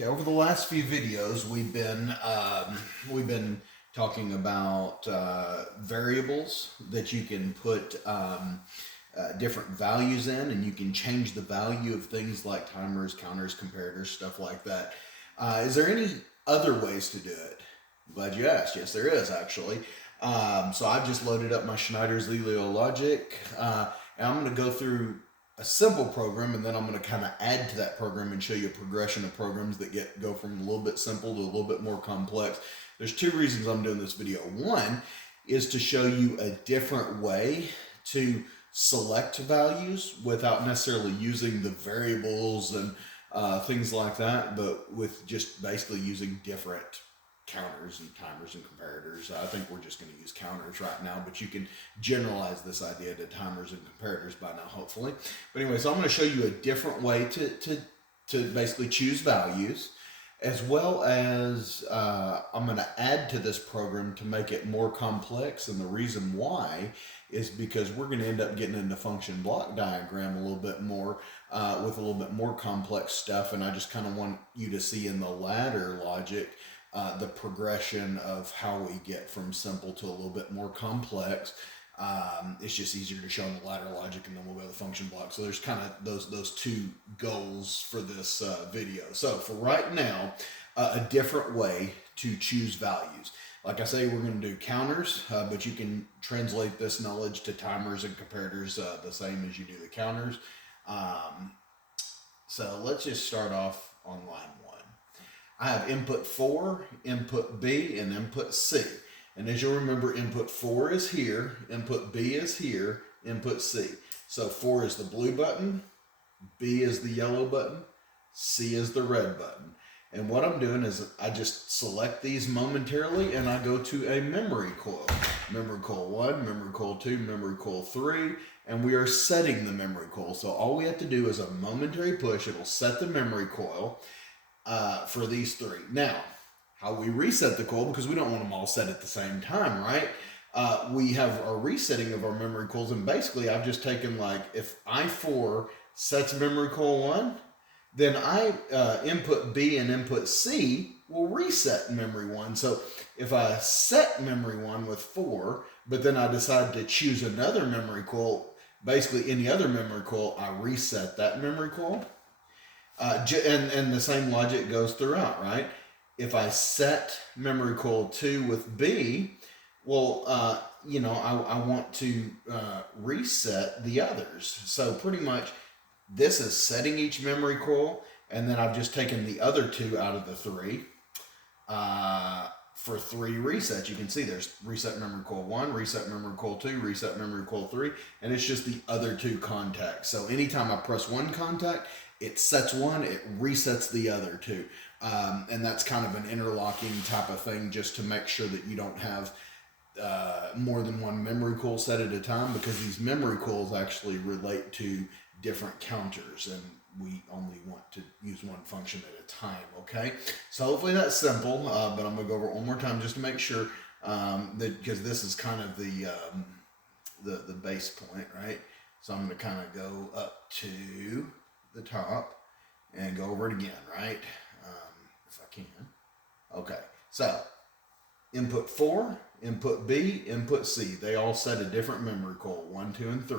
Okay, over the last few videos, we've been talking about variables that you can put different values in, and you can change the value of things like timers, counters, comparators, stuff like that. Is there any other ways to do it? Glad you asked. Yes, there is actually. So I've just loaded up my Schneider's Logic, and I'm going to go through a simple program, and then I'm going to kind of add to that program and show you a progression of programs that go from a little bit simple to a little bit more complex. There's two reasons I'm doing this video. One is to show you a different way to select values without necessarily using the variables and things like that, but with just basically using different counters and timers and comparators. I think we're just going to use counters right now, but you can generalize this idea to timers and comparators by now, hopefully. But anyway, so I'm going to show you a different way to basically choose values, as well as I'm going to add to this program to make it more complex. And the reason why is because we're going to end up getting into function block diagram a little bit more with a little bit more complex stuff. And I just kind of want you to see in the ladder logic the progression of how we get from simple to a little bit more complex. It's just easier to show in the ladder logic, and then we'll go to the function block. So there's kind of those two goals for this video. So for right now, a different way to choose values. Like I say, we're going to do counters, but you can translate this knowledge to timers and comparators the same as you do the counters. So let's just start off on line 1. I have input 4, input B, and input C. And as you'll remember, input 4 is here, input B is here, input C. So 4 is the blue button, B is the yellow button, C is the red button. And what I'm doing is I just select these momentarily, and I go to a memory coil. Memory coil 1, memory coil 2, memory coil 3, and we are setting the memory coil. So all we have to do is a momentary push. It'll set the memory coil for these 3. Now, how we reset the coil, because we don't want them all set at the same time, right? We have our resetting of our memory coils, and basically I've just taken, like, if I4 sets memory coil 1, then input B and input C will reset memory 1. So if I set memory 1 with 4, but then I decide to choose another memory coil, basically any other memory coil, I reset that memory coil. And the same logic goes throughout, right? If I set memory coil 2 with B, well, I want to reset the others. So pretty much this is setting each memory coil, and then I've just taken the other 2 out of the 3 for 3 resets. You can see there's reset memory coil 1, reset memory coil 2, reset memory coil 3, and it's just the other 2 contacts. So anytime I press one contact, it sets one, it resets the other 2. And that's kind of an interlocking type of thing, just to make sure that you don't have more than one memory coil set at a time, because these memory coils actually relate to different counters, and we only want to use one function at a time, okay? So hopefully that's simple, but I'm going to go over it one more time just to make sure, because this is kind of the base point, right? So I'm going to kind of go up to the top and go over it again, right? If I can. Okay, so input 4, input B, input C. They all set a different memory coil, 1, 2, and 3.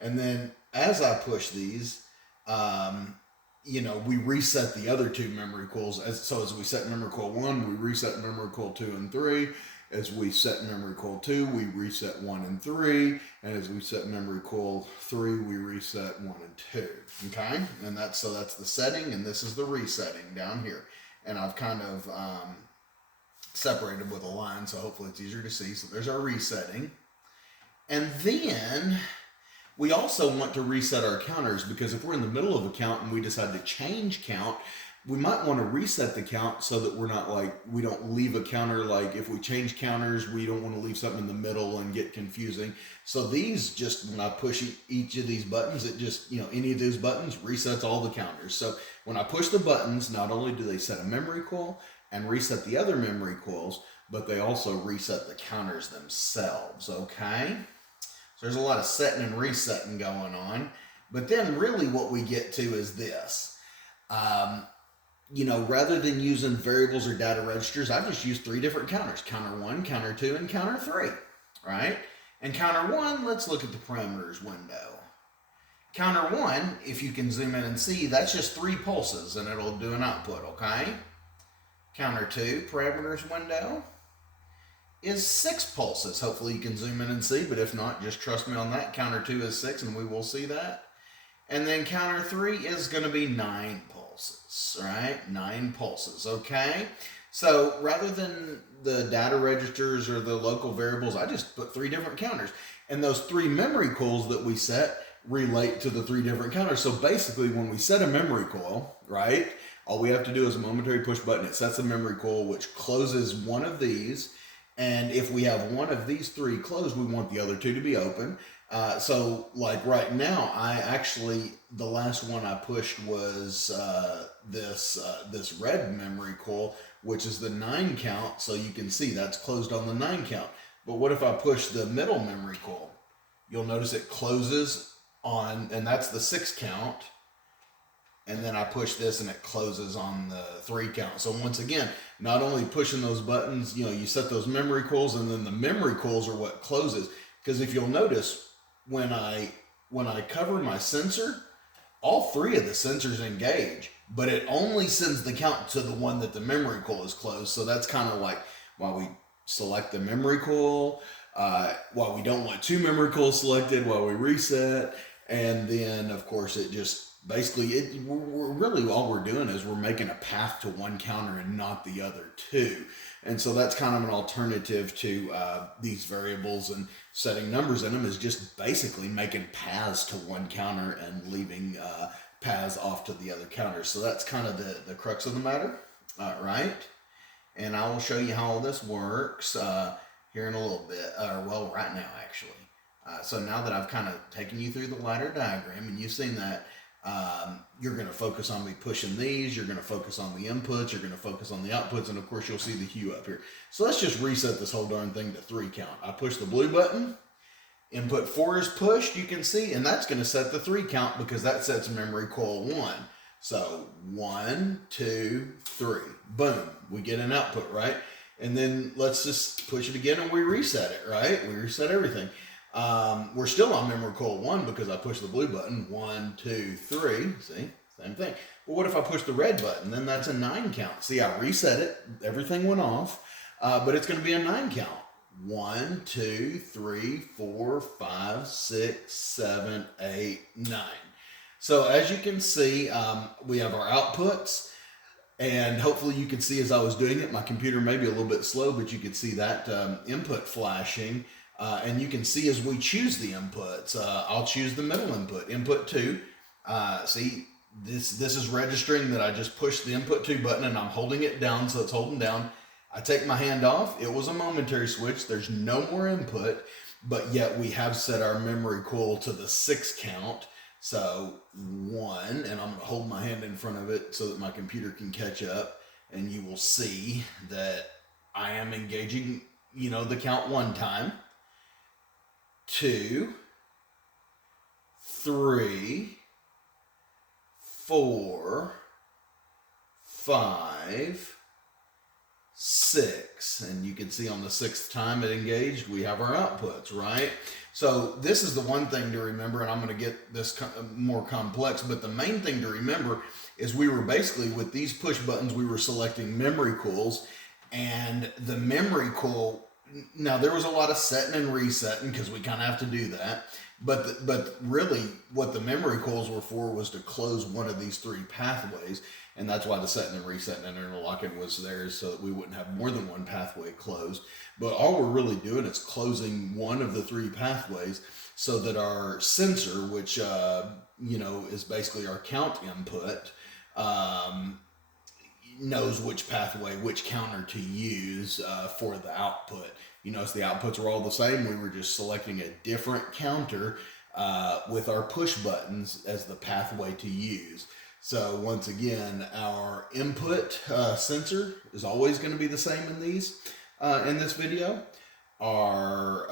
And then as I push these, we reset the other 2 memory coils. So as we set memory coil 1, we reset memory coil 2 and 3. As we set memory coil 2, we reset 1 and 3. And as we set memory coil 3, we reset 1 and 2. Okay? And that's the setting, and this is the resetting down here. And I've kind of separated with a line, so hopefully it's easier to see. So there's our resetting. And then we also want to reset our counters, because if we're in the middle of a count and we decide to change count, we might want to reset the count so that we're not, like, we don't leave a counter. Like, if we change counters, we don't want to leave something in the middle and get confusing. So these, just when I push each of these buttons, it just, any of those buttons resets all the counters. So when I push the buttons, not only do they set a memory coil and reset the other memory coils, but they also reset the counters themselves, okay? So there's a lot of setting and resetting going on. But then really what we get to is this. rather than using variables or data registers, I just use 3 different counters: counter 1, counter 2, and counter 3, right? And counter 1, let's look at the parameters window. Counter 1, if you can zoom in and see, that's just 3 pulses and it'll do an output, okay? Counter 2, parameters window, is 6 pulses. Hopefully you can zoom in and see, but if not, just trust me on that. Counter 2 is 6 and we will see that. And then counter 3 is going to be 9 pulses, right? 9 pulses, okay? So rather than the data registers or the local variables, I just put 3 different counters. And those 3 memory coils that we set relate to the 3 different counters. So basically when we set a memory coil, right, all we have to do is a momentary push button. It sets a memory coil which closes one of these. And if we have one of these 3 closed, we want the other 2 to be open. So like right now, the last one I pushed was this red memory coil, which is the 9 count. So you can see that's closed on the 9 count. But what if I push the middle memory coil? You'll notice it closes on, and that's the 6 count. And then I push this and it closes on the 3 count. So once again, not only pushing those buttons, you set those memory coils, and then the memory coils are what closes. Because if you'll notice, when I cover my sensor, all 3 of the sensors engage, but it only sends the count to the one that the memory coil is closed. So that's kind of like why we select the memory coil, why we don't want 2 memory coils selected, while we reset, and then of course it just basically, we're really, all we're doing is we're making a path to one counter and not the other 2. And so that's kind of an alternative to these variables, and setting numbers in them is just basically making paths to one counter and leaving paths off to the other counters. So that's kind of the crux of the matter, right? And I will show you how all this works here in a little bit, well, right now actually. So now that I've kind of taken you through the ladder diagram and you've seen that, you're going to focus on me pushing these, you're going to focus on the inputs, you're going to focus on the outputs, and of course you'll see the hue up here. So let's just reset this whole darn thing to 3 count. I push the blue button, input 4 is pushed, you can see, and that's going to set the 3 count because that sets memory coil 1. So 1, 2, 3, boom, we get an output, right? And then let's just push it again and we reset it, right? We reset everything. We're still on memory coil 1 because I pushed the blue button. 1, 2, 3. See, same thing. Well, what if I push the red button? Then that's a 9 count. See, I reset it. Everything went off, but it's going to be a 9 count. 1, 2, 3, 4, 5, 6, 7, 8, 9. So as you can see, we have our outputs. And hopefully you can see as I was doing it, my computer may be a little bit slow, but you can see that input flashing. And you can see as we choose the inputs, I'll choose the middle input, input 2. See, this is registering that I just pushed the input 2 button and I'm holding it down, so it's holding down. I take my hand off. It was a momentary switch. There's no more input, but yet we have set our memory coil to the 6 count. So 1, and I'm going to hold my hand in front of it so that my computer can catch up, and you will see that I am engaging, the count 1 time. 2, 3, 4, 5, 6, and you can see on the 6th time it engaged, we have our outputs, right? So this is the one thing to remember, and I'm going to get this more complex, but the main thing to remember is we were basically, with these push buttons, we were selecting memory coils, and the memory coil, now there was a lot of setting and resetting because we kind of have to do that, but really what the memory coils were for was to close one of these 3 pathways, and that's why the setting and resetting and interlocking was there, so that we wouldn't have more than one pathway closed. But all we're really doing is closing one of the 3 pathways so that our sensor, which is basically our count input, knows which pathway, which counter to use for the output. You notice the outputs were all the same. We were just selecting a different counter with our push buttons as the pathway to use. So once again, our input sensor is always going to be the same in these in this video. Our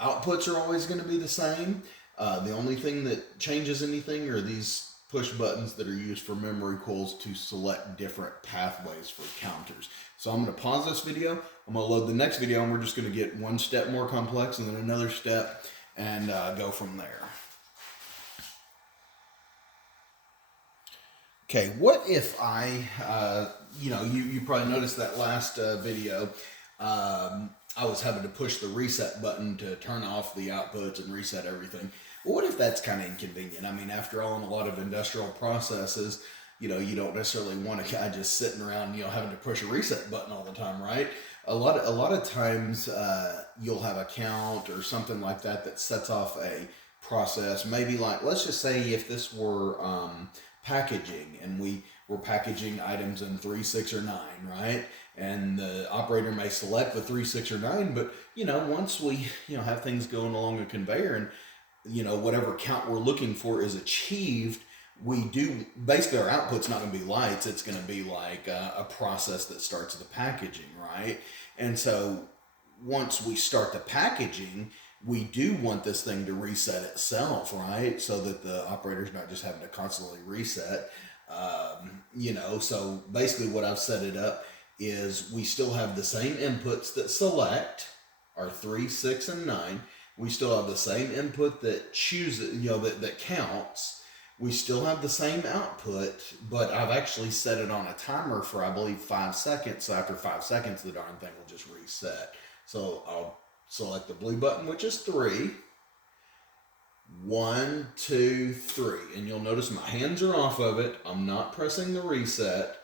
outputs are always going to be the same. The only thing that changes anything are these push buttons that are used for memory coils to select different pathways for counters. So I'm going to pause this video. I'm going to load the next video, and we're just going to get one step more complex and then another step and go from there. Okay, what if I, you probably noticed that last video, I was having to push the reset button to turn off the outputs and reset everything. Well, what if that's kind of inconvenient? I mean, after all, in a lot of industrial processes, you don't necessarily want a guy just sitting around, having to push a reset button all the time, right? A lot of times, you'll have a count or something like that sets off a process. Maybe like, let's just say if this were packaging, and we were packaging items in 3, 6, or 9, right? And the operator may select the 3, 6, or 9, but once we have things going along a conveyor, and whatever count we're looking for is achieved, we do basically our output's not going to be lights. It's going to be like a process that starts the packaging, right? And so once we start the packaging, we do want this thing to reset itself, right? So that the operator's not just having to constantly reset. So basically what I've set it up is we still have the same inputs that select our 3, 6, and 9. We still have the same input that chooses, that counts. We still have the same output, but I've actually set it on a timer for, I believe, 5 seconds. So after 5 seconds, the darn thing will just reset. So I'll select the blue button, which is 3. 1, 2, 3. And you'll notice my hands are off of it. I'm not pressing the reset.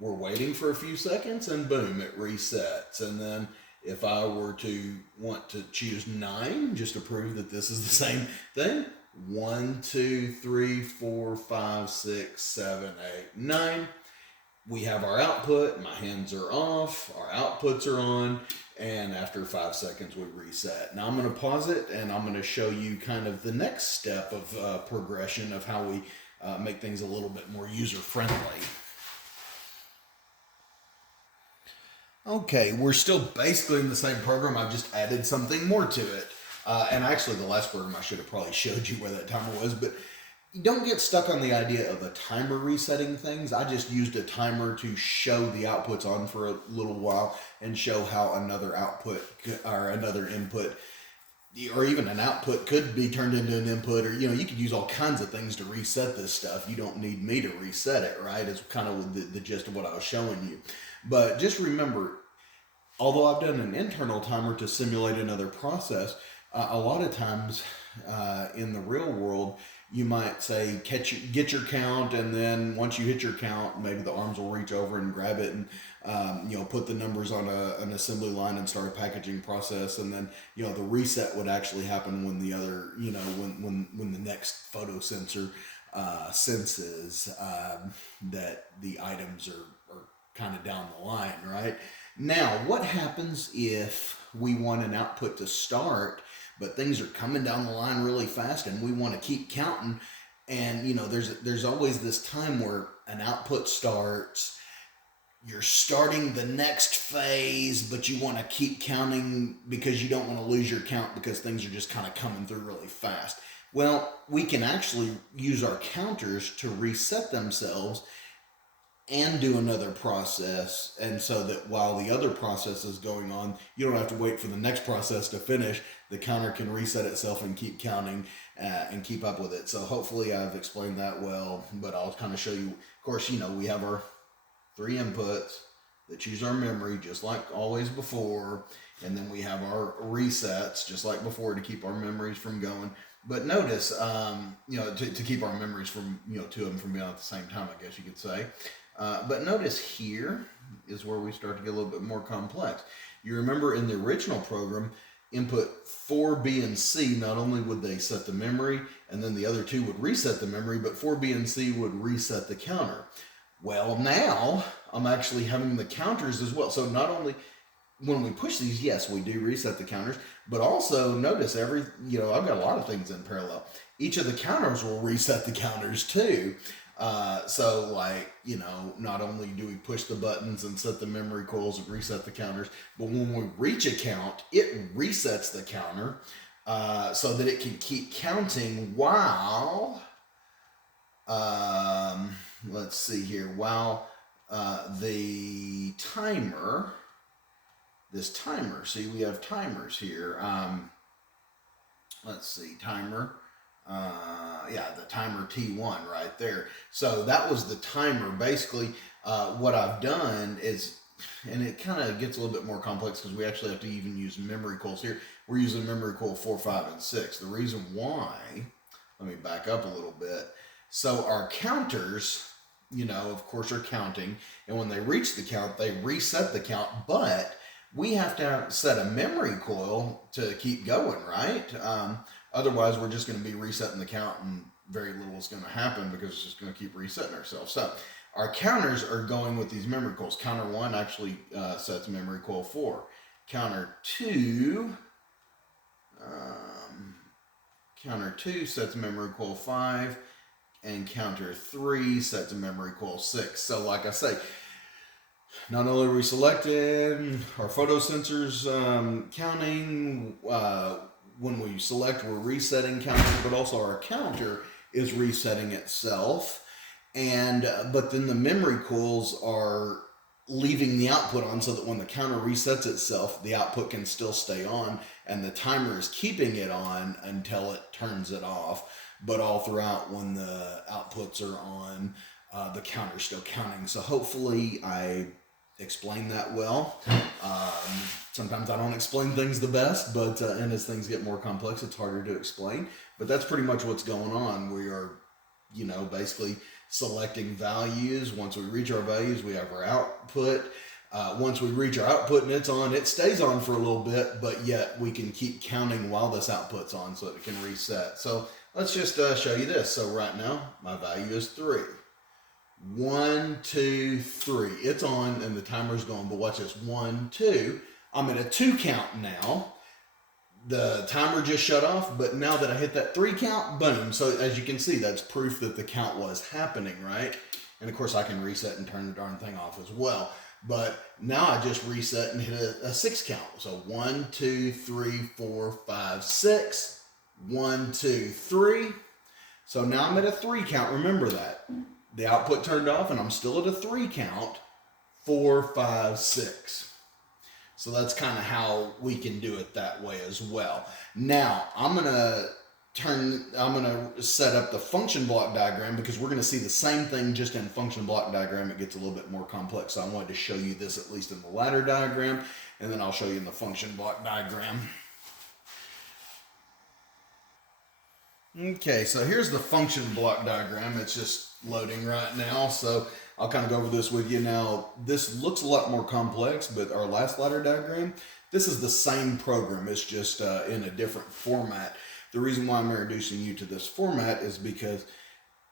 We're waiting for a few seconds, and boom, it resets. And then if I were to want to choose 9, just to prove that this is the same thing, 1, 2, 3, 4, 5, 6, 7, 8, 9. We have our output. My hands are off. Our outputs are on. And after 5 seconds, we reset. Now I'm going to pause it, and I'm going to show you kind of the next step of progression of how we make things a little bit more user-friendly. Okay, we're still basically in the same program. I've just added something more to it. And actually, the last program, I should have probably showed you where that timer was, but don't get stuck on the idea of a timer resetting things. I just used a timer to show the outputs on for a little while and show how another output or another input or even an output could be turned into an input, or you could use all kinds of things to reset this stuff. You don't need me to reset it, right? It's kind of the gist of what I was showing you. But just remember, although I've done an internal timer to simulate another process, a lot of times in the real world, you might say, get your count, and then once you hit your count, maybe the arms will reach over and grab it and put the numbers on an assembly line and start a packaging process, and then the reset would actually happen when the other when the next photo sensor senses that the items are kind of down the line, right? Now, what happens if we want an output to start, but things are coming down the line really fast and we want to keep counting? And there's always this time where an output starts, you're starting the next phase, but you want to keep counting because you don't want to lose your count because things are just kind of coming through really fast. Well, we can actually use our counters to reset themselves and do another process, and so that while the other process is going on, you don't have to wait for the next process to finish. The counter can reset itself and keep counting and keep up with it. So hopefully I've explained that well, but I'll kind of show you. Of course, we have our 3 inputs that choose our memory just like always before, and then we have our resets just like before to keep our memories from going. But notice, to keep our memories from, 2 of them from being at the same time, I guess you could say. But notice here is where we start to get a little bit more complex. You remember in the original program, input 4, B, and C, not only would they set the memory, and then the other 2 would reset the memory, but 4, B, and C would reset the counter. Well, now I'm actually having the counters as well. So not only when we push these, yes, we do reset the counters, but also notice I've got a lot of things in parallel. Each of the counters will reset the counters too. So not only do we push the buttons and set the memory coils and reset the counters, but when we reach a count, it resets the counter so that it can keep counting while Let's see here. While the timer, this timer, see, we have timers here. Let's see, timer. Yeah, the timer T1 right there. So that was the timer. Basically, what I've done is, and it kind of gets a little bit more complex because we actually have to even use memory coils here. We're using memory coil 4, 5, and 6. The reason why, let me back up a little bit. So our counters, you know, of course, are counting, and when they reach the count, they reset the count, but we have to set a memory coil to keep going, right? Otherwise, we're just going to be resetting the count, and very little is going to happen because it's just going to keep resetting ourselves. So our counters are going with these memory coils. Counter 1 actually sets memory coil 4. Counter 2, sets memory coil 5, and counter 3 sets memory coil 6. So like I say, not only are we selecting our photo sensors counting, when we select, we're resetting counter, but also our counter is resetting itself. And but then the memory coils are leaving the output on so that when the counter resets itself, the output can still stay on, and the timer is keeping it on until it turns it off. But all throughout, when the outputs are on, the counter's still counting. So hopefully I explained that well. Sometimes I don't explain things the best, but and as things get more complex, it's harder to explain. But that's pretty much what's going on. We are, you know, basically selecting values. Once we reach our values, we have our output. Once we reach our output and it's on, it stays on for a little bit, but yet we can keep counting while this output's on so it can reset. So let's just show you this. So right now, my value is 3. 1, 2, 3. It's on and the timer's going, but watch this. 1, 2. I'm at a 2 count now. The timer just shut off, but now that I hit that 3 count, boom. So as you can see, that's proof that the count was happening, right? And of course I can reset and turn the darn thing off as well. But now I just reset and hit a 6 count. So 1, 2, 3, 4, 5, 6. 1, 2, 3. So now I'm at a 3 count. Remember that. The output turned off and I'm still at a 3 count. 4, 5, 6. So that's kind of how we can do it that way as well. Now I'm gonna set up the function block diagram because we're gonna see the same thing just in function block diagram. It gets a little bit more complex. So I wanted to show you this at least in the ladder diagram, and then I'll show you in the function block diagram. Okay, so here's the function block diagram. It's just loading right now, so I'll kind of go over this with you. Now, this looks a lot more complex, but our last ladder diagram, this is the same program. It's just in a different format. The reason why I'm introducing you to this format is because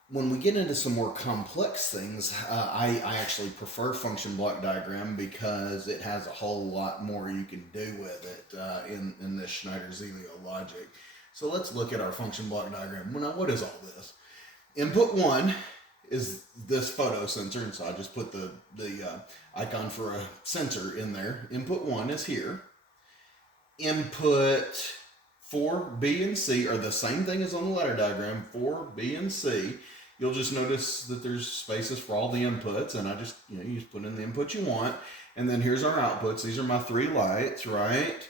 when we get into some more complex things, I actually prefer function block diagram because it has a whole lot more you can do with it in this Schneider Zelio logic. So let's look at our function block diagram. Now, what is all this? Input 1 is this photo sensor, and so I just put the icon for a sensor in there. Input 1 is here. Input 4, B, and C are the same thing as on the ladder diagram, 4, B, and C. You'll just notice that there's spaces for all the inputs, and I just, you just put in the input you want. And then here's our outputs. These are my 3 lights, right?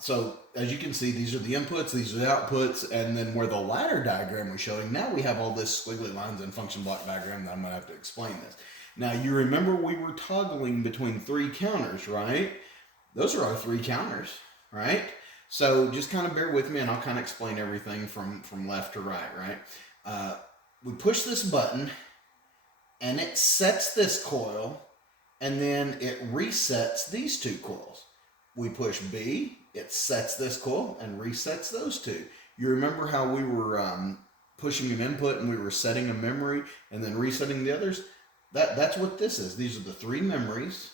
So as you can see, these are the inputs, these are the outputs, and then where the ladder diagram was showing, now we have all this squiggly lines and function block diagram that I'm gonna have to explain this. Now you remember we were toggling between 3 counters, right? Those are our 3 counters, right? So just kind of bear with me and I'll kind of explain everything from left to right, right? We push this button and it sets this coil, and then it resets these 2 coils. We push B, it sets this coil and resets those 2. You remember how we were pushing an input and we were setting a memory and then resetting the others? That's what this is. These are the 3 memories.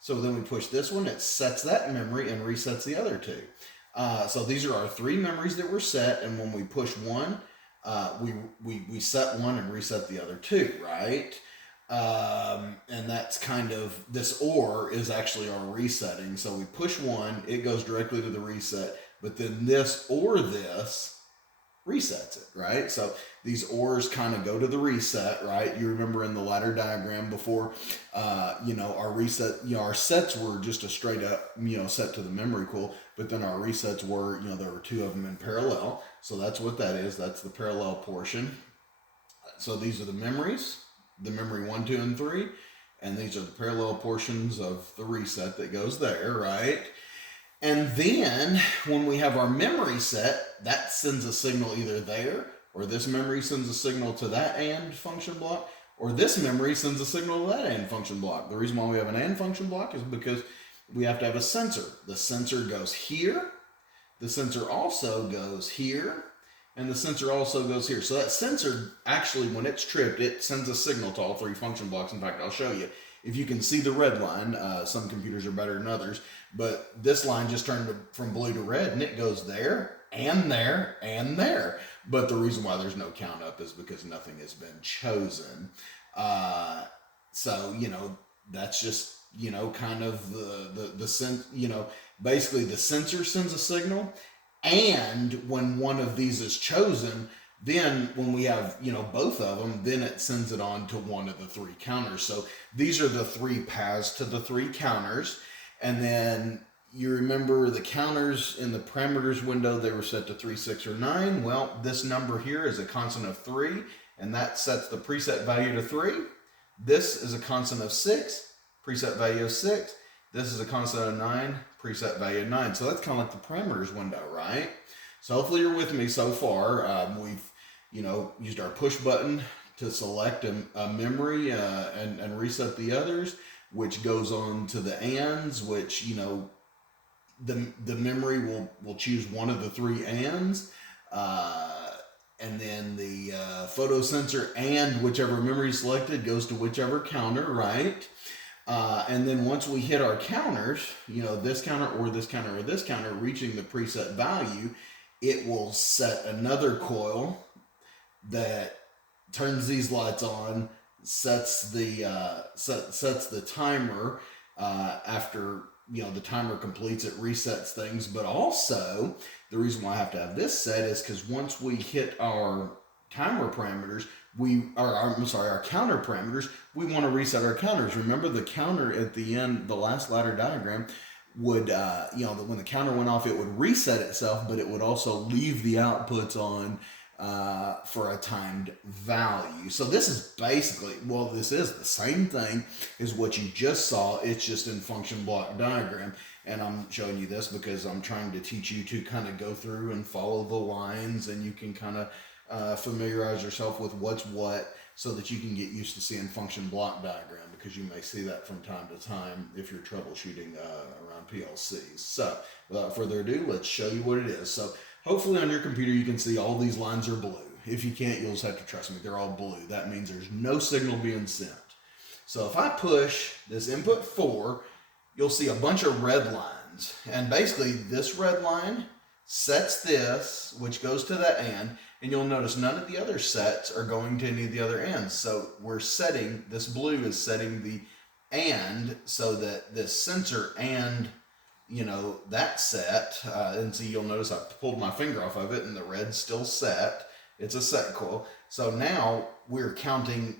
So then we push this one, it sets that memory and resets the other 2. So these are our 3 memories that were set, and when we push one, we set one and reset the other 2, right? And that's kind of, this OR is actually our resetting. So we push one, it goes directly to the reset, but then this or this resets it, right? So these ors kind of go to the reset, right? You remember in the ladder diagram before, our reset, our sets were just a straight up, set to the memory coil, but then our resets were, there were two of them in parallel. So that's what that is. That's the parallel portion. So these are the memories, the memory 1, 2, and 3, and these are the parallel portions of the reset that goes there, right? And then when we have our memory set, that sends a signal either there, or this memory sends a signal to that AND function block, or this memory sends a signal to that AND function block. The reason why we have an AND function block is because we have to have a sensor. The sensor goes here, the sensor also goes here, and the sensor also goes here. So that sensor, actually, when it's tripped, it sends a signal to all three function blocks. In fact, I'll show you. If you can see the red line, some computers are better than others, but this line just turned from blue to red, and it goes there, and there, and there. But the reason why there's no count up is because nothing has been chosen. So, that's just, kind of basically the sensor sends a signal, and when one of these is chosen, then when we have, both of them, then it sends it on to one of the three counters. So these are the three paths to the three counters. And then you remember the counters in the parameters window, they were set to 3, 6, or 9. Well, this number here is a constant of 3, and that sets the preset value to 3. This is a constant of 6, preset value of 6. This is a constant of 9, preset value of 9. So that's kind of like the parameters window, right? So hopefully you're with me so far. We've, used our push button to select a memory and reset the others, which goes on to the ANDs, which, the memory will choose one of the three ANDs. And then the photo sensor and whichever memory selected goes to whichever counter, right? And then once we hit our counters, this counter or this counter or this counter reaching the preset value, it will set another coil that turns these lights on, sets the timer after the timer completes, it resets things. But also the reason why I have to have this set is because once we hit our timer parameters, our counter parameters, we want to reset our counters. Remember the counter at the end, the last ladder diagram would, when the counter went off, it would reset itself, but it would also leave the outputs on for a timed value. So this is basically, this is the same thing as what you just saw. It's just in function block diagram. And I'm showing you this because I'm trying to teach you to kind of go through and follow the lines, and you can kind of familiarize yourself with what's what, so that you can get used to seeing function block diagram, because you may see that from time to time if you're troubleshooting around PLCs. So without further ado, let's show you what it is. So hopefully on your computer you can see all these lines are blue. If you can't, you'll just have to trust me. They're all blue. That means there's no signal being sent. So if I push this input 4, you'll see a bunch of red lines. And basically this red line sets this, which goes to that AND, and you'll notice none of the other sets are going to any of the other ANDs. So we're setting, this blue is setting the AND so that this sensor and, that set, and see, you'll notice I pulled my finger off of it and the red's still set. It's a set coil. So now we're counting,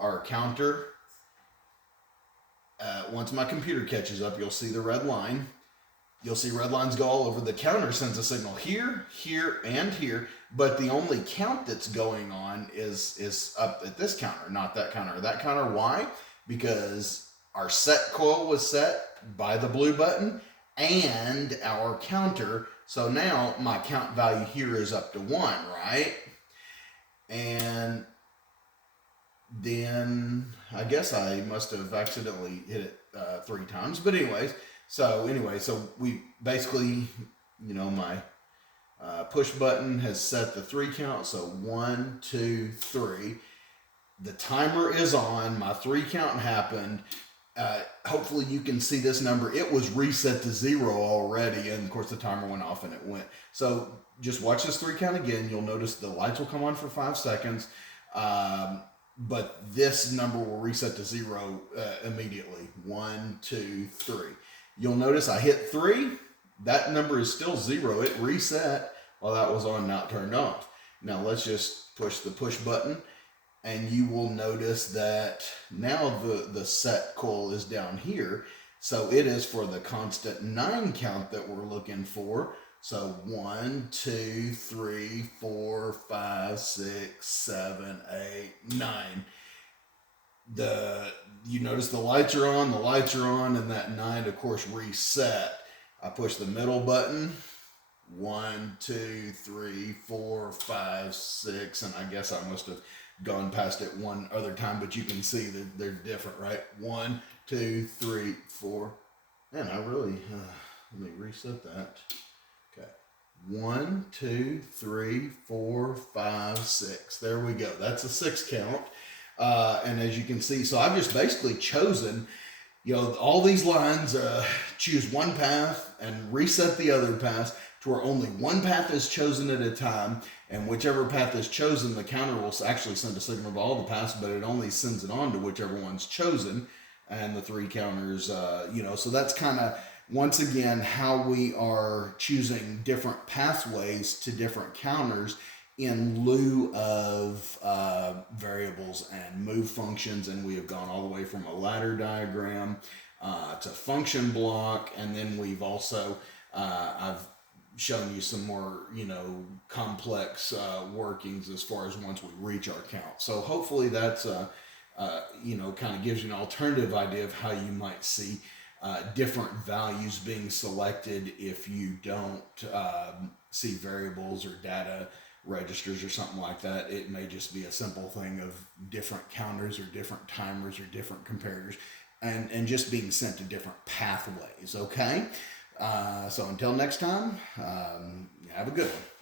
our counter. Once my computer catches up, you'll see the red line. You'll see red lines go all over. The counter sends a signal here, here, and here, but the only count that's going on is up at this counter, not that counter or that counter. Why? Because our set coil was set by the blue button and our counter. So now my count value here is up to 1, right? And then I guess I must have accidentally hit it 3 times. But so we basically, my push button has set the 3 count. So 1, 2, 3. The timer is on. My 3 count happened. Hopefully you can see this number. It was reset to 0 already, and of course the timer went off and it went. So just watch this 3 count again. You'll notice the lights will come on for 5 seconds, but this number will reset to 0 immediately. 1, 2, 3. You'll notice I hit 3. That number is still 0. It reset, while that was on, not turned off. Now let's just push the push button, and you will notice that now the set coil is down here. So it is for the constant 9 count that we're looking for. So 1, 2, 3, 4, 5, 6, 7, 8, 9. You notice the lights are on, and that 9 of course reset. I push the middle button. 1, 2, 3, 4, 5, 6, and I guess I must have gone past it one other time, but you can see that they're different, right? 1, 2, 3, 4. Man, I really let me reset that. Okay, 1, 2, 3, 4, 5, 6. There we go. That's a 6 count. And as you can see, so I've just basically chosen, all these lines, choose one path and reset the other path to where only one path is chosen at a time, and whichever path is chosen, the counter will actually send a signal to all the paths, but it only sends it on to whichever one's chosen, and the 3 counters, so that's kind of, once again, how we are choosing different pathways to different counters in lieu of variables and move functions. And we have gone all the way from a ladder diagram to function block, and then we've also I've shown you some more complex workings as far as once we reach our count. So hopefully that's kind of gives you an alternative idea of how you might see different values being selected if you don't see variables or data registers or something like that. It may just be a simple thing of different counters or different timers or different comparators, and just being sent to different pathways. Okay, so until next time, have a good one.